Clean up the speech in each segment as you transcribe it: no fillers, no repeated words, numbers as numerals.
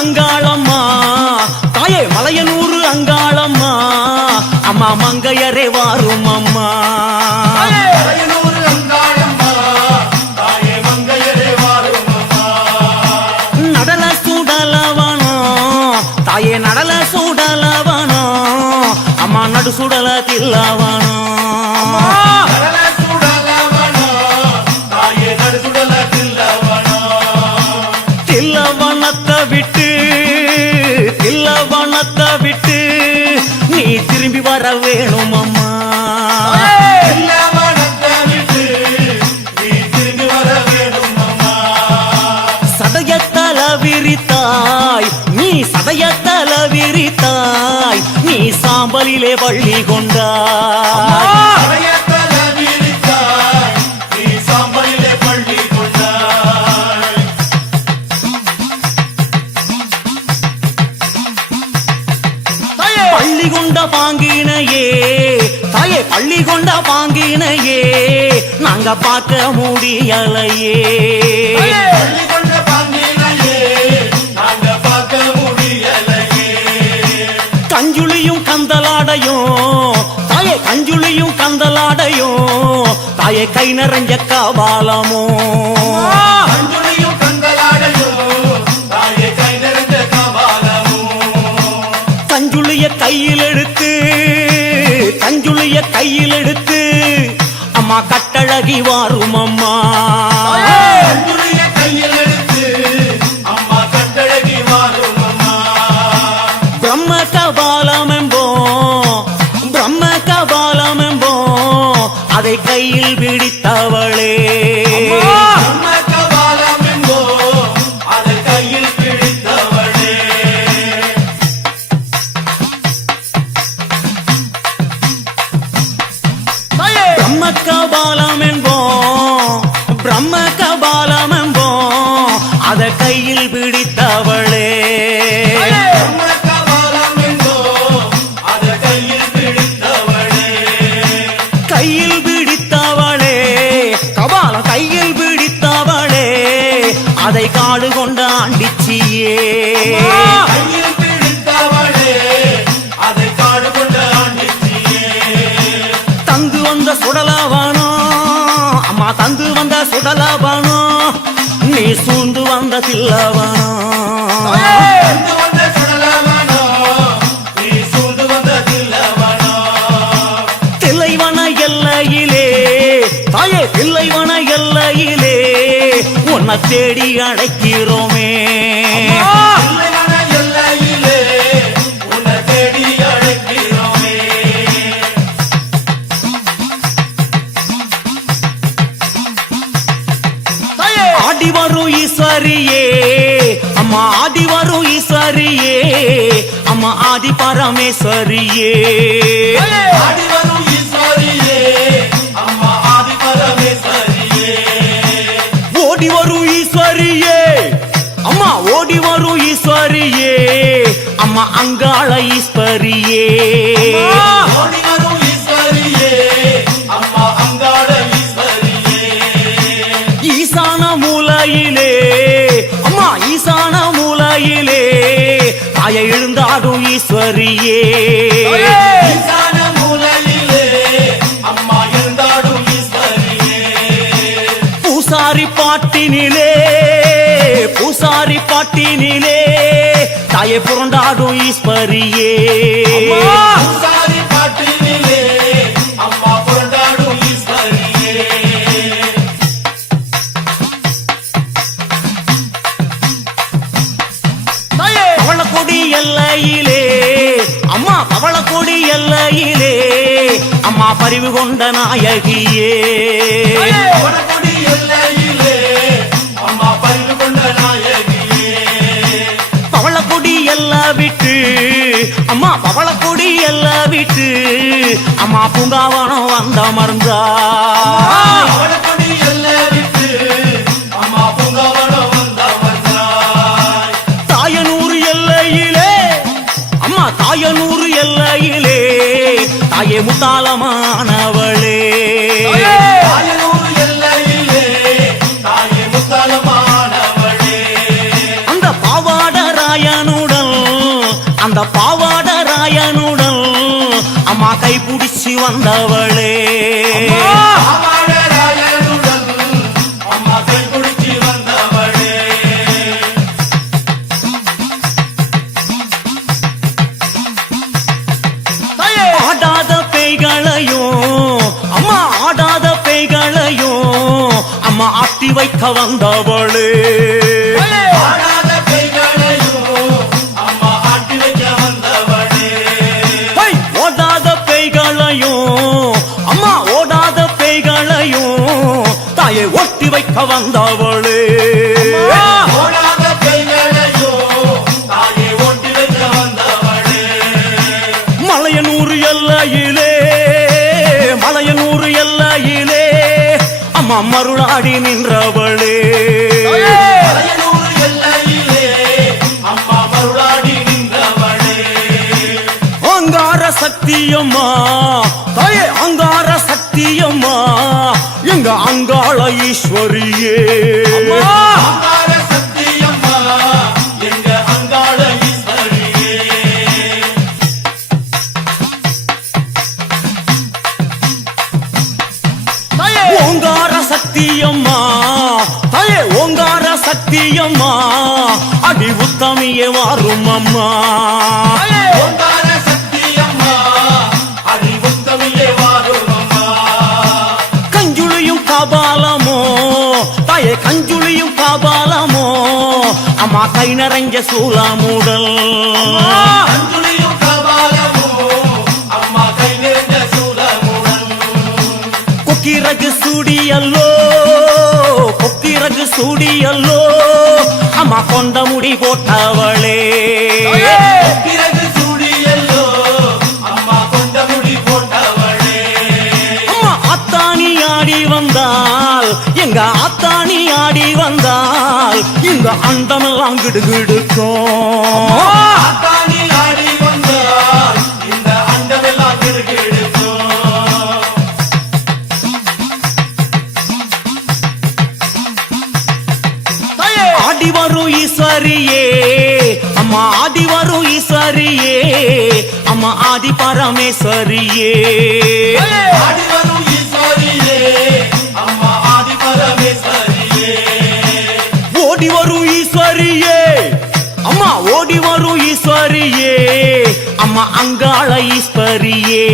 அங்காளம்மா தாயே மலையனூர் அங்காளம்மா அம்மா மங்கையரே வாரும் அம்மா நடல சுடலவனோ தாயே நடல சுடலவனோ அம்மா நடு சுடல தில்லவனோ விட்டு நீ திரும்பி வர வேணும் அம்மா சதயத்தல விரித்தாய் நீ சதயத்தல விரித்தாய் நீ சாம்பலிலே வள்ளி கொண்டாய் பள்ளி கொண்ட பாங்கினையே தாயே பள்ளி கொண்ட பாங்கினையே நாங்க பார்க்க முடியலையே கஞ்சுளியும் கந்தலாடையும் தாயே கஞ்சுளியும் கந்தலாடையும் தாயே கை நிறைஞ்ச கபாலமோ கையில் எடுத்து கஞ்சுளிய கையில் எடுத்து அம்மா கட்டழகி வாரும் அம்மா பிரம்ம கபாலம் என்போம் அதை கையில் பிடித்தவளே பிரம்ம கபாலம் என்போம் அத கையில் பிடித்தவளே கையில் பிடித்தவளே கபாலம் கையில் பிடித்தவளே அதை காடு கொண்ட ஆண்டிச்சியே தந்து வந்த சுடலவானோ அம்மா தந்து வந்த சுடலவானோ நீ சூழ்ந்து வந்த தில்லவானோ தில்லைவன எல்லையிலே தாயே தில்லைவன எல்லையிலே உன்னை தேடி அழைக்கிறோமே ஆடி வரும் ஈஸ்வரியே அம்மா ஆடி வரும் ஈஸ்வரியே அம்மா ஆதி பரமேஸ்வரியே ஆடி வரும் ஈஸ்வரியே அம்மா ஆதி பரமேஸ்வரியே ஓடி வரும் ஈஸ்வரியே அம்மா ஓடி வரும் ஈஸ்வரியே அம்மா அங்காள ஈஸ்வரியே ஓடி வரும் ஈஸ்வரியே அம்மா அங்காள ஈசான மூலையிலே அம்மா ஈசான மூலையிலே தாயை எழுந்தாடும் ஈஸ்வரியே ஈசான மூலையிலே அம்மா எழுந்தாடும் ஈஸ்வரியே பூசாரி பாட்டினிலே தாயை புரண்டாடும் ஈஸ்வரியே பூசாரி பாட்டினிலே அம்மா புரண்டாடும் ஈஸ்வரியே பவளக்கொடி எல்லையிலே அம்மா பவளக்கொடி எல்லையிலே அம்மா பரிவு கொண்ட நாயகியே பவளக்கொடி எல்லையிலே அம்மா பரிவு கொண்ட நாயகியே பவளக்கொடி எல்லாம் விட்டு அம்மா பவளக்கொடி எல்லாம் விட்டு அம்மா பூங்காவனம் வந்த மறந்தா பவளக்கொடி எல்லாம் விட்டு அம்மா பூங்காவனம் தாயனூர் எல்லையிலே தாயே முத்தாலமானவளே அந்த பாவாடராய அந்த பாவாடராயனுடன் அம்மா கைப்பிடிச்சு வந்தவளே ஆடாத பேய்களையும் அம்மா ஆடாத பேய்களையும் அம்மா ஆட்டி வைக்க வந்தவளே ஓடாத பேய்களையும் அம்மா ஓடாத பேய்களையும் தாயை ஒட்டி வைக்க வந்தவளே மலையனூர் எல்லையிலே மலையனூர் எல்லையிலே அம்மா மருளாடி நின்றவளே அங்கார சக்தியம்மா தாயே அங்கார சக்தியம்மா எங்க அங்காள ஈஸ்வரியே ஓங்கார சக்தியம்மா தாயே ஓங்கார சக்தியம்மா அடி உத்தமியே வாரும் அம்மா கஞ்சுளியும் காபாலமோ தாயே கஞ்சுளியும் காபாலமோ அம்மா கை நிறைஞ்ச சூலாமுடல் கொக்கிரகு சூடியல்லோ கொக்கிரகு சூடியல்லோ அம்மா கொண்ட முடி போட்டவளே அம்மா அத்தாணி ஆடி வந்தால் எங்க அத்தாணி ஆடி வந்தால் இந்த அண்டமெல்லாம் கிடுகிடுக்கும் ஆடி வரும் ஈஸ்வரியே அம்மா ஆடி வரும் ஈஸ்வரியே அம்மா ஆதி பரமேஸ்வரியே ஓடி வரும் ஈஸ்வரியே அம்மா ஓடி வரும் ஈஸ்வரியே அம்மா அங்காள ஈஸ்வரியே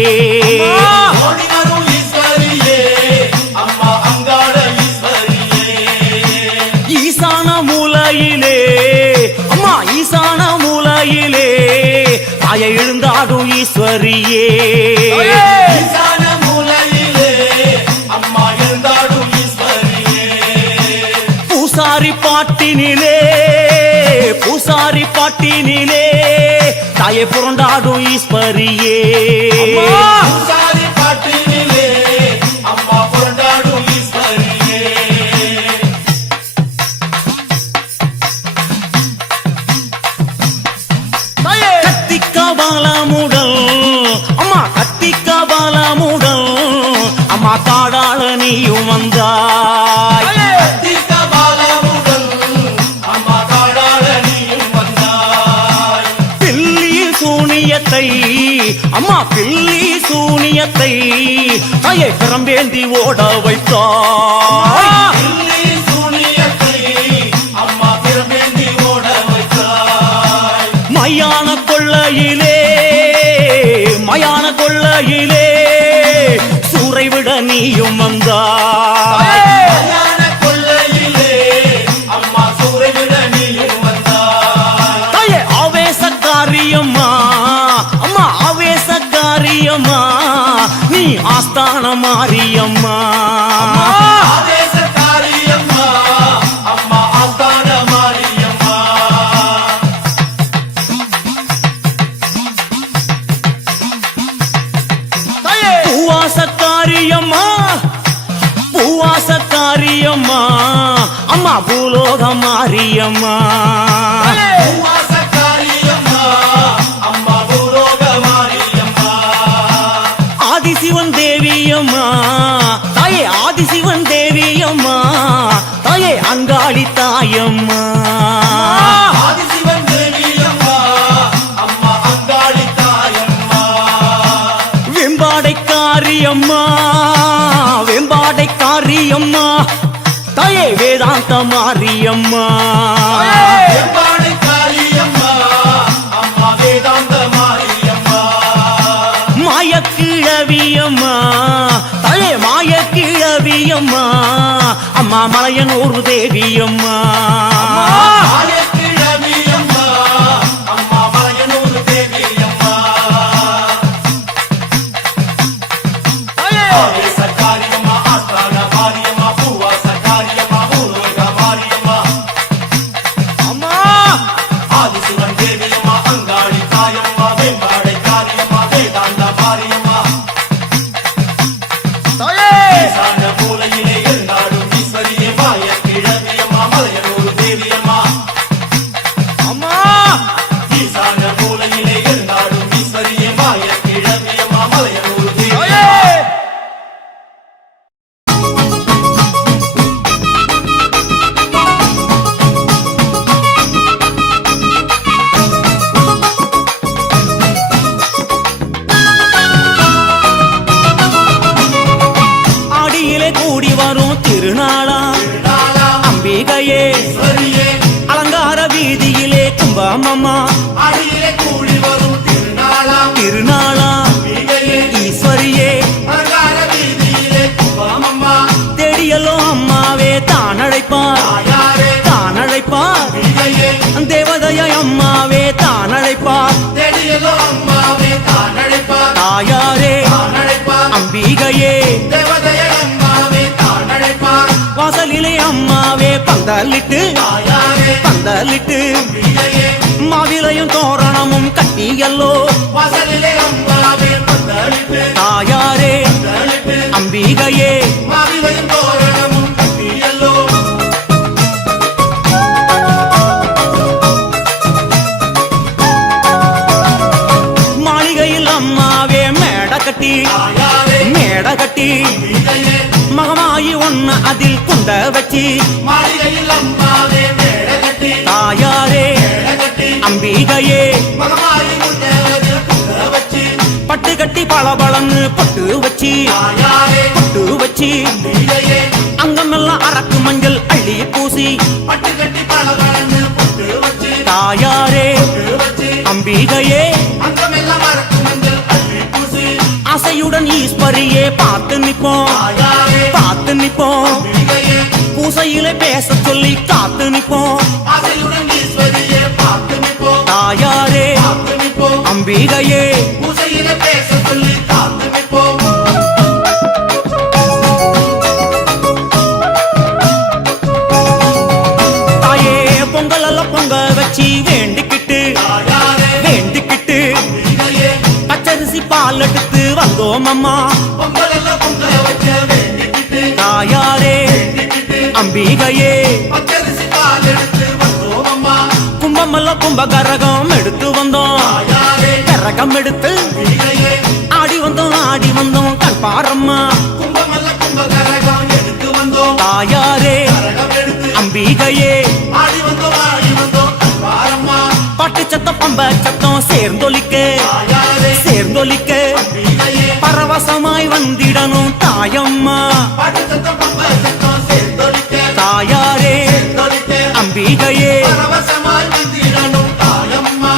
ஈசான மூலையிலே அம்மா ஈசான மூலையிலே தாயை எழுந்தாடும் ஈஸ்வரியே பூசாரி பாட்டினிலே பூசாரி பாட்டினிலே தாயை புரண்டாடும் ஈஸ்வரியே கத்திக்கபாலமுடல் அம்மா கத்திக்கபாலமுடல் அம்மா காடாள நீயும் வந்தாய் பில்லி சூனியத்தை அம்மா பில்லி சூனியத்தை தாயை பிரம்பேந்தி ஓட வைத்தாய் மயான கொள்ளையிலே மயான கொள்ளையிலே சூறை விட நீயும் வந்தாய் தாயே ஆவேசக்காரியம்மா அம்மா ஆவேசக்காரியம்மா நீ ஆஸ்தான மாரியம்மா பூவாசக்காரியம்மா பூவாசக்காரியம்மா அம்மா பூலோக மாரியம்மா ஆதிசிவன் தேவியம்மா தாயே ஆதிசிவன் தேவியம்மா தாயே அங்காளி தாயம்மா ஆதிசிவன் தேவியம்மா அம்மா தாயே வேதாந்த மாரியம்மா வெம்பாடை காளியம்மா அம்மா வேதாந்த மாரியம்மா மாயக்கிழவியம்மா தாயே மாயக்கிழவியம்மா அம்மா மலையனூர் தேவியம்மா மாயக்கிழவியம்மா அம்மா மலையனூர் தேவியம்மா ஆவேச காரியம்மா ஆஸ்தான மாரியம்மா பூவாச காரியம்மா பூலோக மாரியம்மா அம்மா ஆதிசிவன் தேவியம்மா அங்காளி தாயம்மா வெம்பாடை காரியம்மா வேதாந்த மாரியம்மா தாயே ஈசான மூலையிலே எழுந்தாடும் ஈஸ்வரியே மாயக்கிழவியம்மா மலையனூர் தேவியம்மா அம்மா ஈசான மூலையிலே எழுந்தாடும் ஈஸ்வரியே மாயக்கிழவியம்மா மலையனூர் தேவியம்மா தாயே ஆடியிலே கூடி வரும் திருநாளா அம்பிகையே ஈஸ்வரியே அலங்கார வீதியிலே கும்பமம்மா அடியிலே கூடி வரும் திருநாளாம் திருநாளா அம்பிகையே ஈஸ்வரியே அலங்கார வீதியிலே கும்பமம்மா தேடியல்லோ அம்மாவே தான் அழைப்பார் தாயாரே தான் அழைப்பார் அம்பிகையே தேவதைய அம்மாவே தான் அழைப்பார் தேடியதோ அம்மாவே தான் அழைப்பார் தாயாரே தான் அழைப்பார் அம்பிகையே தேவதைய அம்மாவே தான் அழைப்பார் வாசலிலே அம்மாவே பந்தலிட்டு தாயாரே பந்தலிட்டு அம்பிகையே மாவிலையும் தோரணமும் கட்டியல்லோ வாசலிலே அம்மாவே பந்தளிப்பு தாயாரே பந்தளிப்பு அம்பிகையே மாவிலையும் தோரணமும் கட்டியல்லோ மாளிகையில் அம்மாவே மேட கட்டி தாயாரே மேட கட்டி அம்பிகையே மகமாயி ஒன்னு அதில் குண்ட வச்சி மாளிகையில் அம்மாவே மேட கட்டி தாயாரே மேட கட்டி அம்பிகையே மகமாயி முன்னேறது குந்த வச்சு பட்டு கட்டி பளபளன்னு பட்டு வச்சி தாயாரே பட்டு வச்சி அம்பிகையே அங்கமெல்லாம் அரக்கு மஞ்சள் அள்ளி பூசி பட்டு கட்டி பலவளன்னு பொட்டு வச்சு தாயாரே பொட்டு வச்சு அம்பிகையே அங்கமெல்லாம் மறக்கு மஞ்சள் அள்ளி பூசி ஆசையுடன் ஈஸ்வரியே பார்த்து நிப்போம் தாயாரே பார்த்து நிப்போம் அம்பிகையே பூசையிலே பேச சொல்லி காத்து நிப்போம் ஆசையுடன் ஈஸ்வரியே பார்த்து நிற்போம் தாயாரே பார்த்து நிற்போம் அம்பிகையே பூசையில பேச சொல்லி காத்து நிற்போம் தாயே பொங்கல் எல்லாம் பொங்க வச்சு வேண்டிக்கிட்டு தாயாரே வேண்டிக்கிட்டு அம்பிகையே பச்சரிசி பால் எடுத்து வந்தோம் அம்மா பொங்கலெல்லாம் பொங்க வச்ச வேண்டிக்கிட்டு தாயாரே வேண்டிக்கிட்டு அம்பிகையே பச்சரிசி பால் எடுத்து வந்தோம் அம்மா கும்பமெல்லாம் கும்பகரகம் எடுத்து வந்தோம் தாயாரே கரகம் எடுத்து அம்பிகையே ஆடி வந்தோம் கற்பாரம்மா கும்பமல்ல கும்பகரகம் எடுத்து வந்தோம் தாயாரே கரகம் எடுத்து அம்பிகையே ஆடி வந்தோம் பாரம்மா பாட்டு சத்தம் பம்ப சத்தம் சேர்ந்தொலிக்க தாயாரே சேர்ந்தொலிக்க அம்பிகையே பரவசமாய் வந்திடணும் தாயம்மா பாட்டு சத்தம் பம்ப சத்தம் சேர்ந்தொலிக்க தாயாரே சேர்ந்தொலிக்க அம்பிகையே பரவசமாய் வந்திடணும் தாயம்மா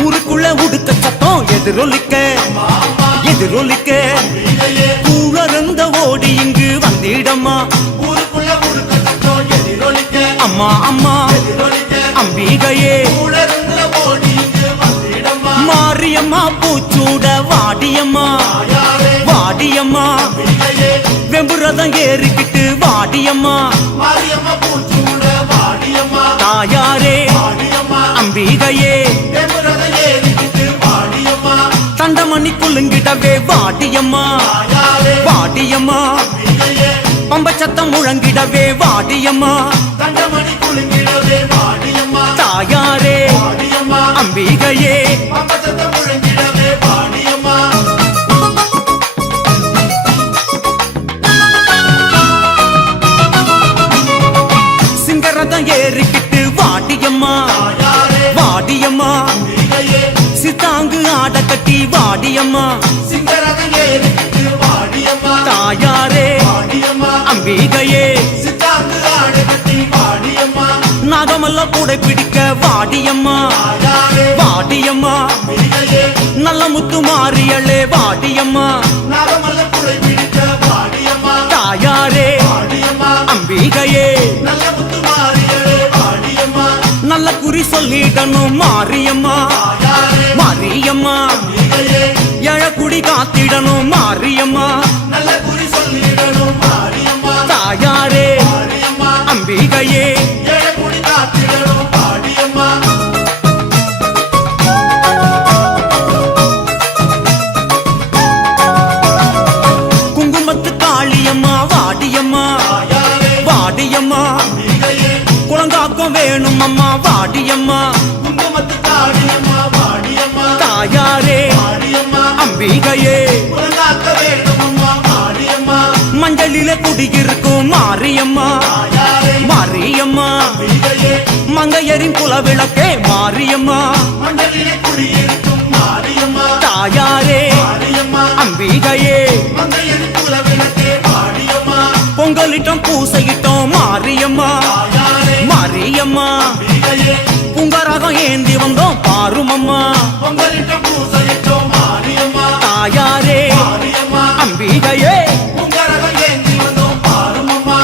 ஊருக்குள்ள உடுக்க சத்தம் எதிரொலிக்க எதிரொலிக்க அம்பிகையே கூழறந்த ஓடி இங்கு வந்திடம்மா ஊருக்குள்ள ஊருக்கு சத்தம் எதிரொலிக்க அம்மா அம்மா எதிரொலிக்க அம்பிகையே ஊழருந்த ஓடி இங்கு வந்திடம்மா மாரியம்மா பூச்சூட வாடியம்மா தாயாரே வாடியம்மா அம்பிகையே வெம்புரதம் ஏறிக்கிட்டு வாடியம்மா மாரியம்மா பூச்சூட வாடியம்மா தாயாரே வாடியம்மா அம்பிகையே தேமுறத ஏறிக்கிட்டு வாடியம்மா தண்டமணி குலுங்கிடவே வாடியம்மா தாயாரே வாடியம்மா அம்பிகையே பம்ப சத்தம் முழங்கிடவே வாடியம்மா தண்டமணி குலுங்கிடவே வாடியம்மா தாயாரே வாடியம்மா அம்பிகையே பம்பசத்தம் முழங்கிடவே வாடியம்மா சிங்கரதம் ஏறிக்கிட்டு வாடியம்மா தாயாரே வாடியம்மா அம்பிகையே சித்தாங்கு ஆட கட்டி வாடியம்மா சிங்கரதம் ஏறிக்கிட்டு வாடியம்மா தாயாரே வாடியம்மா அம்பிகையே சித்தாந்து ஆடை கட்டி வாடியம்மா நாகமல்ல கூடை பிடிக்க வாடியம்மா தாயாரே வாடியம்மா அம்பிகையே நல்ல முத்து மாறியளே வாடியம்மா நாகமல்ல குடை பிடிக்க வாடியம்மா தாயாரே வாடியம்மா அம்பிகையே நல்ல முத்து மாறியளே வாடியம்மா நல்ல குறி சொல்லிடணும் மாரியம்மா தாயாரே மாரியம்மா அம்பிகையே எழக்குடி காத்திடணும் மாரியம்மா நல்ல குறி சொல்லிடணும் மாரியம்மா தாயாரே மாரியம்மா அம்பிகையே ஏழக்குடி காத்திடணும் வாடியம்மா குங்குமத்து காளியம்மா வாடியம்மா தாயாரே வாடியம்மா அம்பிகையே குளங்காக்கம் வேணும் அம்மா வாடியம்மா குங்குமத்து தாடியம்மா வாடியம்மா தாயாரே வாடியம்மா அம்பிகையே குழந்தாக்க வேண்டுமம்மா வாடியம்மா மஞ்சளில குடியிருக்கும் மாரியம்மா தாயாரே மாரியம்மா அம்பிகையே மங்கையரின் குலவிளக்கே மாரியம்மா மண்டலிலே குடியிருக்கும் மாரியம்மா தாயாரே வாடியம்மா அம்பிகையே மங்கையரி குலவிளக்கே வாடியம்மா பொங்கலிட்டம் பூசையிட்டோம் மாரியம்மா தாயாரே மாரியம்மா அம்பிகையே புங்கரகம் ஏந்தி வந்தோம் பாருமம்மா பொங்கலிட்ட பூசையிட்டோம் மாரியம்மா தாயாரே வாடியம்மா அம்பிகையே உங்கரகம் ஏந்தி வந்தோம் பாருமம்மா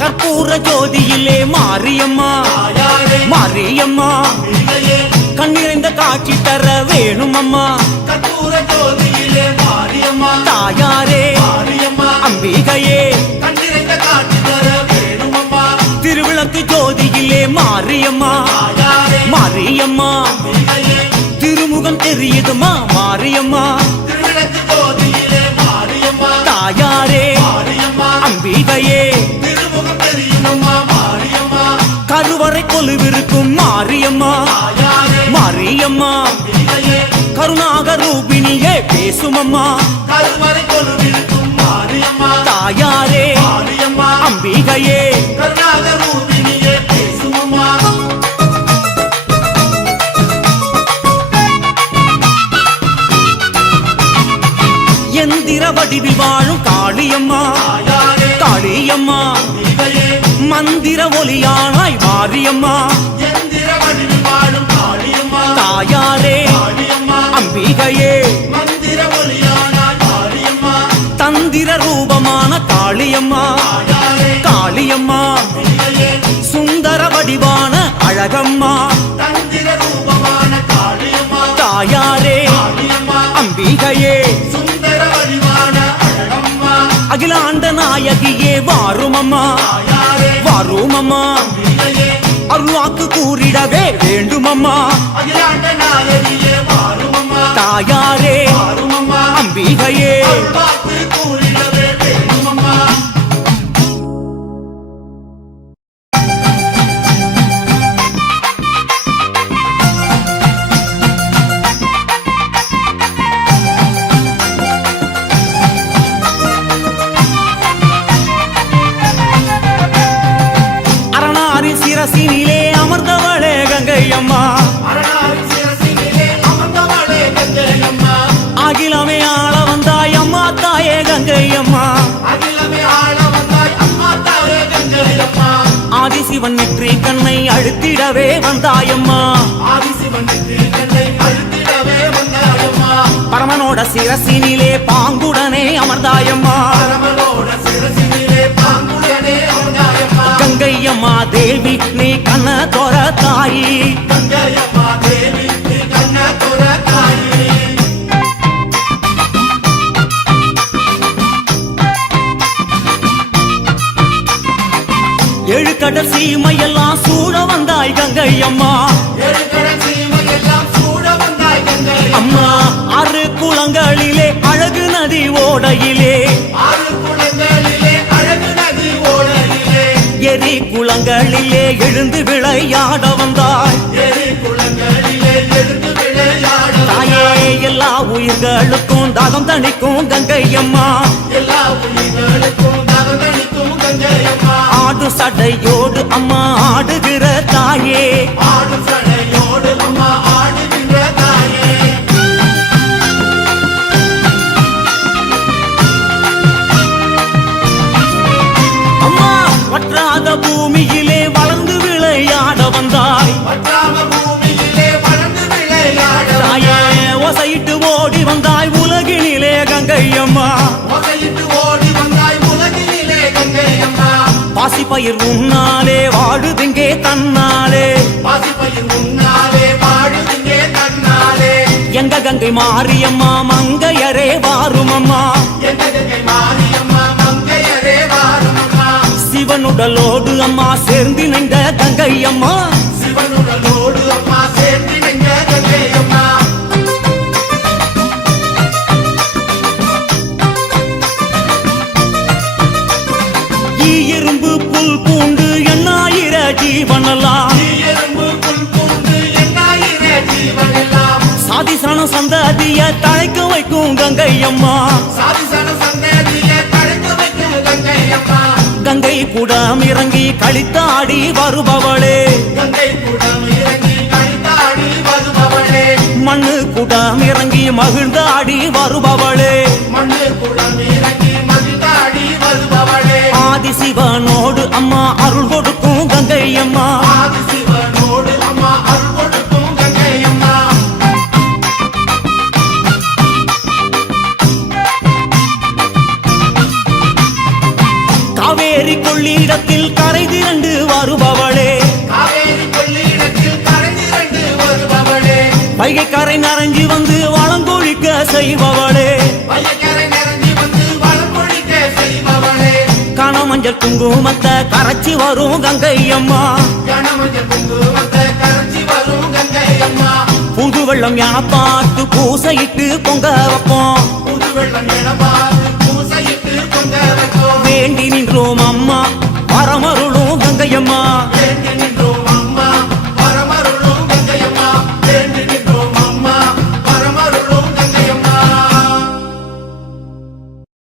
கற்பூர ஜோதியிலே மாரியம்மா தாயாரே மாரியம்மா அம்பிகையே கண்ணிறைந்த காட்சி தர வேணுமம்மா கற்பூர ஜோதியிலே மாரியம்மா தாயாரே மாரியம்மா அம்பிகையே கண்டிருந்த காட்சி தர வேணுமம்மா திருவிளக்கு ஜோதியிலே மாரியம்மா தாயாரே மாரியம்மா அம்பிகையே திருமுகம் தெரியுதுமா மாரியம்மா திருவிளக்கு ஜோதியிலே மாரியம்மா தாயாரே மாரியம்மா அம்பிகையே திருமுகம் தெரியுமம்மா மாரியம்மா கருவறை கொலுவிருக்கும் மாரியம்மா தாயாரே மாரியம்மா அம்பிகையே கருணாக ரூபிணியே பேசுமம்மா கருவறை கொலுவிருக்கும் மாரியம்மா தாயாரே மாரியம்மா அம்பிகையே கருணாக ரூபிணியே பேசுமம்மா எந்திர வடிவில் வாழும் காளியம்மா தாயாரே காளியம்மா அம்பிகையே மந்திர ஒலியானாய் மாரியம்மா எந்திர வடிவில் வாழும் காளியம்மா தாயாரே காளியம்மா அம்பிகையே மந்திர ஒலியானாய் மாரியம்மா தந்திர ரூபமான காளியம்மா தாயாரே காளியம்மா அம்பிகையே சுந்தர வடிவான அழகம்மா தந்திர ரூபமான காளியம்மா தாயாரே காளியம்மா அம்பிகையே சுந்தர வடிவான அழகம்மா அகிலாண்ட நாயகியே வாருமம்மா தாயாரே வாருமம்மா அம்பிகையே அருள்வாக்கு கூறிடவே வேண்டுமம்மா அகிலாண்ட நாயகியே வாருமம்மா தாயாரே வாருமம்மா அம்பிகையே அருள்வாக்கு கூறிடவே வேண்டுமம்மா அரணாரி சிரசினிலே அமர்ந்தவளே கங்கையம்மா அரணாரி சிரசினிலே அமர்ந்தவளே கங்கையம்மா அகிலமே ஆள வந்தாய் அம்மா தாயே கங்கையம்மா அகிலமே ஆள வந்தாய் அம்மா தாயே கங்கையம்மா ஆதிசிவன் நெற்றி கண்ணை அழுத்திடவே வந்தாயம்மா ஆதிசிவனுக்கு கண்ணை அழுத்திடவே வந்தாயம்மா பரமனோட சிரசினிலே பாங்குடனே அமர்ந்தாயம்மா பரமனோட சிரசினிலே பாங்குடனே வந்தாயம்மா கங்கையம்மா தேவி நீ கண்ண தோர தாயி கங்கையம்மா தேவி நீ கண்ண துற தாயி ஏழு கடல் சீமையெல்லாம் சூழ வந்தாய் கங்கையம்மா எருக்கடல் சீமையெல்லாம் சூட வந்தாய் கங்கையம்மா அம்மா ஆறு குளங்களிலே அழகு நதி ஓடையிலே ஆறு குளங்களிலே அழகு நதி ஓடையிலே எரி குளங்களிலே எழுந்து விளையாட வந்தாய் எரி குளங்களிலே எழுந்து விளையாட தாயே எல்லா உயிர்களுக்கும் தாகம் தணிக்கும் கங்கையம்மா எல்லா உயிர்களுக்கும் தகவலிக்கும் கங்கையம்மா ஆடு சடையோடு அம்மா ஆடுகிற தாயே ஆடு சடையோடு அம்மா ஆடுகின்ற தாயே அம்மா வற்றாத பூமியிலே வளர்ந்து விளையாட வந்தாய் வற்றாத பூமியிலே வளர்ந்து விளையாட தாயே ஓசையிட்டு ஓடி வந்தாய் உலகினிலே கங்கை அம்மா வகையிட்டு ஓடி வந்தாய் உலகினிலே கங்கை அம்மா பாசிப்பயிர் உன்னாலே வாழுதுங்கே தன்னாலே பாசிப்பயிர் முன்னாலே வாழுதுங்கே தன்னாலே எங்க கங்கை மாரியம்மா மங்கையரே வாரும் அம்மா எங்க கங்கை மாரியம்மா மங்கையரே வாருமம்மா சிவனுடலோடு அம்மா சேர்ந்து நின்ற கங்கை அம்மா சிவனுடலோடு அம்மா சேர்ந்து நின்ற கங்கை அம்மா இரும்பு புல் பூண்டு எண்ணாயிர ஜீவனெல்லாம் எறும்பு புல் பூண்டு எண்ணாயிர ஜீவனெல்லாம் சாதிசனம் சந்ததிய தழைக்க வைக்கும் கங்கை அம்மா சாதிசன சந்ததியை தடுத்து வைக்கும் கங்கை அம்மா கங்கை குடம் இறங்கி களித்தாடி வருபவளே கங்கை குடம் இறங்கி கழித்தாடி வருபவளே மண்ணு குடம் இறங்கி மகிழ்ந்தாடி வருபவளே மண்ணு குடம் இறங்கி மகிழ்ந்தாடி வருபவளே ஆதிசிவனோடு அம்மா அருள் கொடுக்கும் கங்கை அம்மா ஆதி சிவனோடு அம்மா அருள் கொடுக்கும் கங்கை அம்மா காவேரி கொள்ளிடத்தில் கரை திரண்டு வருபவளே காவேரி கொள்ளிடத்தில் கரைந்திரண்டு வருபவளே வைகை கரை நனைஞ்சு வந்து வளங்கொழிக்க செய்பவளே வயக்கரை நிறஞ்சி வந்து வளமொழிக்க செய்பவளே கனமஞ்சள் குங்குமத்தை கரைச்சி வரும் கங்கை அம்மா கணமஞ்ச குங்குமத்தை கரைச்சி வரும் கங்கை அம்மா புது வெள்ளம் என பார்த்து பூசையிட்டு பொங்க வைப்போம் புது வெள்ளம் என பார்த்து